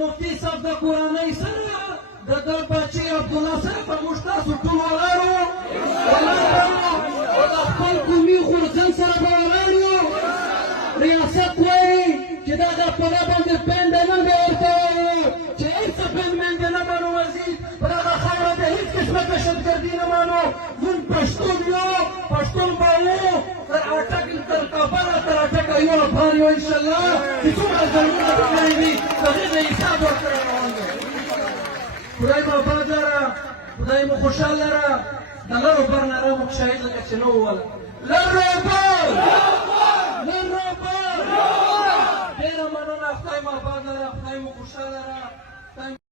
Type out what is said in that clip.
مفتي صاحب د کورنۍ سره د ده بچي عبدالله سره به موږ تاسو ټول ولاړ وو او د خپل قومي غورځنګ سره به ولاړ یو. ریاست وایي چې دا د پله باندې پند نه دی ورته چې هېڅ پند مند نه مانو وزیر په دغه خاوره د هېڅ قسمه دهشتګردي نه مانو. مونږ پښتون یو، پښتون به وو تر اټک تر کابله تر اټکه یو افغان یو انشاءالله چې څومره ظلمونه به کړي وي د هغې د حساب ورسره روان دی. خدای مو آباد لره، خدای مو خوشحال لره. د لرو بر ناره موږ شهید لکه چې نه ووله لرو بر لرو بر. ډېره مننه. خدای مو آباد لره، خدای مو خوشحال لره.